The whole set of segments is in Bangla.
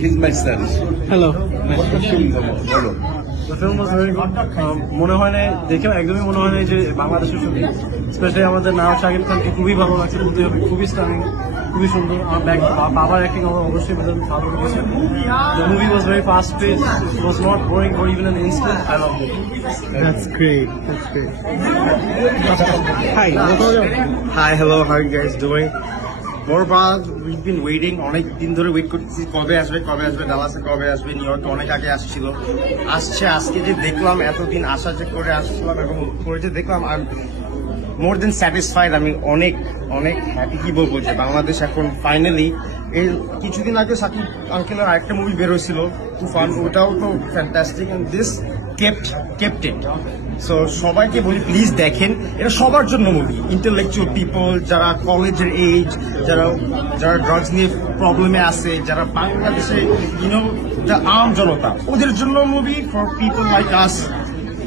he's my son. Hello. বলো। The film was very good. মনে হয় না দেখে একদমই মনে হয় না যে বাংলাদেশের ছবি, স্পেশালি আমাদের নায়ক শাকিব খানকে খুবই ভালো লাগছে বলতে হবে, খুবই স্টানিং, খুবই সুন্দর। আমার বাবার অ্যাক্টিং আমার অবশ্যই ভালো লেগেছে। The movie was very fast paced. It was not boring for even an instant. I loved it. That's great. That's great. Hi. Hi, hello, how are you guys doing? Borbaad, we've been waiting, অনেক দিন ধরে ওয়েট করতেছি কবে আসবে ডালাসে কবে আসবে, নিউ ইয়র্কে অনেক আগে আসছিল, আসছে। আজকে যে দেখলাম, এতদিন আশা যে করে আসছিলাম এবং করে যে দেখলাম, I am more than satisfied. আমি অনেক অনেক হ্যাপি, কি বলবো, যে বাংলাদেশ এখন ফাইনালি, এই কিছুদিন আগে সাকিব আঙ্কেলের আরেকটা মুভি বের হয়েছিল তুফান, ওটাও তো fantastic, and this kept it. So সবাইকে বলি প্লিজ দেখেন, এটা সবার জন্য মুভি, ইন্টেলেকচুয়াল পিপল, যারা কলেজের এজ, যারা ড্রাগস নিয়ে প্রবলেমে আছে, যারা বাংলাদেশে দ্য আম জনতা, ওদের জন্য মুভি, ফর পিপল লাইক আস,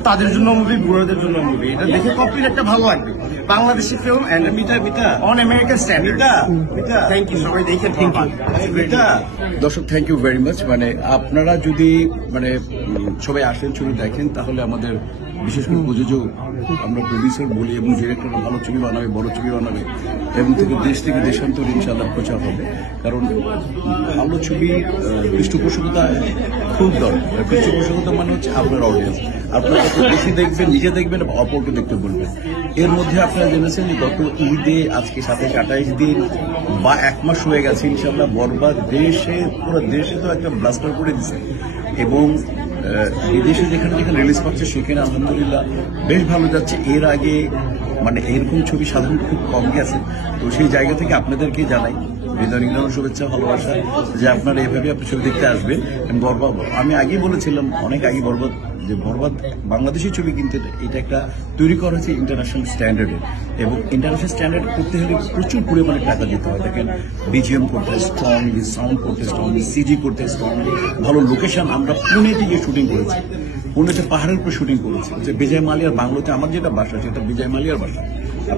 তাদের জন্য মুভি, বুড়োদের জন্য মুভি। এটা দেখে কমপ্লিট একটা ভালো লাগবে, Bangladeshi film and on American standard. Thank you, সবাই দেখে থ্যাংক ইউ। দর্শক, থ্যাংক ইউ ভেরি মাচ। মানে আপনারা যদি সবাই আসেন, ছবি দেখেন, তাহলে আমাদের বিশেষ করে প্রযোজক, আমরা প্রডিউসার বলি, এবং ডিরেক্টররা ভালো ছবি বানাবে, বড় ছবি বানাবে, এবং দেশ থেকে দেশান্তরে ইনশাআল্লাহ প্রচার হবে। কারণ ভালো ছবি পৃষ্ঠপোষকতা খুব দরকার। পৃষ্ঠপোষকতা মানে হচ্ছে আপনার অডিয়েন্স, আপনারা বেশি দেখবেন, নিজে দেখবেন, অপরকে দেখতে বলবেন। এর মধ্যে আপনারা জেনেছেন যে গত ঈদে, আজকে 27-28 দিন বা 1 মাস হয়ে গেছে, ইনশাআল্লাহ বরবাদ পুরো দেশে তো একটা ব্লাস্টার করে দিচ্ছে, এবং বিদেশে যেখানে রিলিজ পাচ্ছে সেখানে আলহামদুলিল্লাহ বেশ ভালো যাচ্ছে। এর আগে এরকম ছবি সাধারণত খুব কম গেছে। তো সেই জায়গা থেকে আপনাদেরকে জানাই হৃদয় শুভেচ্ছা, ভালোবাসা, যে আপনারা এভাবে আপনি ছবি দেখতে আসবেন। বরবাদ, আমি আগেই বলেছিলাম, অনেক আগে বরবাদ বাংলাদেশি ছবি, কিন্তু এটা একটা তৈরি করা হয়েছে ইন্টারন্যাশনাল স্ট্যান্ডার্ডে, এবং ইন্টারন্যাশনাল স্ট্যান্ডার্ড করতে হলে প্রচুর পরিমাণে টাকা দিতে হয়। দেখেন, বিজিএম করতে স্ট্রংলি, সাউন্ড করতে স্ট্রংলি, সিজি করতে স্ট্রংলি, ভালো লোকেশন। আমরা পুনেতে গিয়ে শুটিং করেছি, পুনেতে পাহাড়ের উপর শুটিং করেছি, যে বিজয় মালিয়ার বাংলোতে আমার যেটা বাসা, সেটা বিজয় মালিয়ার বাসা।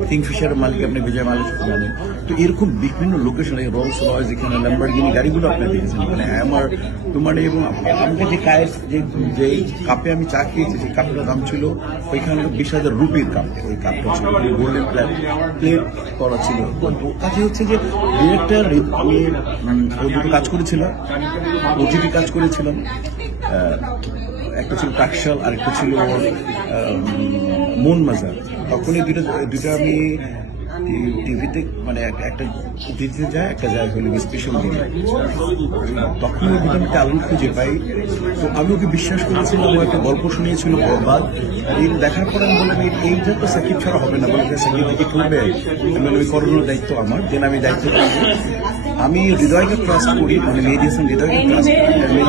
কিংফিশারের মালিক আপনি বিজয় মালিক জানেন। তো এরকম বিভিন্ন লোকেশন, রোলস রয়েস, এখানে ল্যাম্বরগিনি গাড়িগুলো আপনারা দেখেছেন, এখানে হ্যামার এবং আমাকে যে কাপে আমি চা খেয়েছি, সেই কাপটার দাম ছিল ওইখানে 20,000 রুপির কাপ। ওই কাপটা ছিল গোল্ডেন প্লেট করা ছিল। কাজে হচ্ছে যে ডিরেক্টর, আমি দুটো কাজ করেছিলাম, ওটিটি কাজ করেছিলাম, একটা ছিল টাকশাল, আরেকটা ছিল মন মাজার। তখন এই দুইটা আমি টিভিতে একটা দিতে যায়, একটা যায় হলো স্পেশাল দিনে। তখন ওই দুটো আমি ট্যালেন্ট খুঁজে পাই। তো আমি ওকে বিশ্বাস করেছিলাম, ও একটা গল্প শুনিয়েছিল বরবাদ। এই দেখার পরে আমি বললাম, এইটা তো সাকিব ছাড়া হবে না, বলে সাকিব থেকে করবে, ওই করানোর দায়িত্ব আমার। দেন আমি দায়িত্ব করবো। আমি হৃদয়কে ট্রাস্ট করি, মেহেদী হাসান হৃদয়কে ট্রাস্ট করি,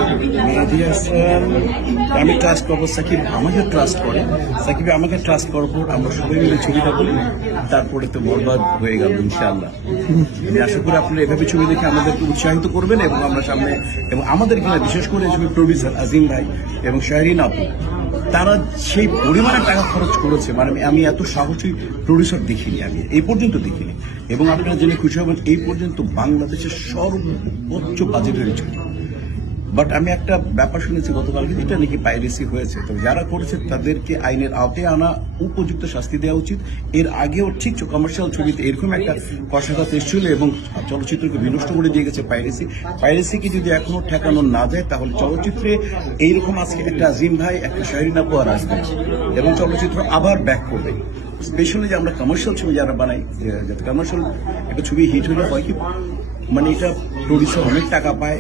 মেহেদী হাসান আমি ট্রাস্ট করবো, সাকিব আমাকে ট্রাস্ট করে, সাকিব আমাকে ট্রাস্ট করার পর আমরা সবাই মিলে ছবিটা করি। তারপরে তো বরবাদ হয়ে গেল ইনশাআল্লাহ। আমি আশা করি আপনারা এভাবে ছবি দেখে আমাদেরকে উৎসাহিত করবেন, এবং আমরা সামনে, এবং আমাদের কিনা বিশেষ করে ছবি প্রডিউসার আজিম ভাই এবং শাহরিন আপু, তারা সেই পরিমাণে টাকা খরচ করেছে, আমি এত সাহসী প্রডিউসার দেখিনি, আমি এই পর্যন্ত দেখিনি। এবং আপনারা জেনে খুশি হবেন, এই পর্যন্ত বাংলাদেশের সর্বোচ্চ বাজেটের ছবি। বাট আমি একটা ব্যাপার শুনেছি গতকালকে, যেটা নাকি পাইরেসি হয়েছে। তো যারা করেছে তাদেরকে আইনের আওতায় আনা, উপযুক্ত শাস্তি দেওয়া উচিত। এর আগেও ঠিক কমার্শিয়াল ছবিতে এরকম একটা কষাঘাত এসেছিল, এবং চলচ্চিত্রকে বিনষ্ট করে দিয়ে গেছে পাইরেসিকে যদি এখনো ঠেকানো না যায়, তাহলে চলচ্চিত্রে এইরকম আজকে একটা আজিম ভাই, একটা শাহরিন আপু আর আসবে, এবং চলচ্চিত্র আবার ব্যাক করবে। স্পেশালি যে আমরা কমার্শিয়াল ছবি যারা বানাই, যাতে কমার্শিয়াল একটা ছবি হিট হলে হয় কি, এটা প্রডিউসার অনেক টাকা পায়,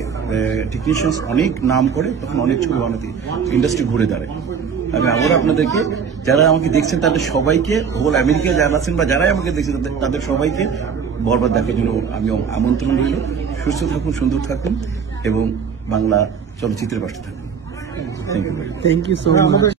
টেকনিশিয়ানস অনেক নাম করে, তখন অনেক ছবি বানাতে ইন্ডাস্ট্রি ঘুরে দাঁড়ায়। আমি আবার আপনাদেরকে, যারা আমাকে দেখছেন তাদের সবাইকে, হোল আমেরিকা যারা আছেন বা যারাই আমাকে দেখছেন তাদের সবাইকে বরবাদ দেখার জন্য আমি আমন্ত্রণ রইল। সুস্থ থাকুন, সুন্দর থাকুন, এবং বাংলা চলচ্চিত্রের পাশে থাকুন। Thank you so much.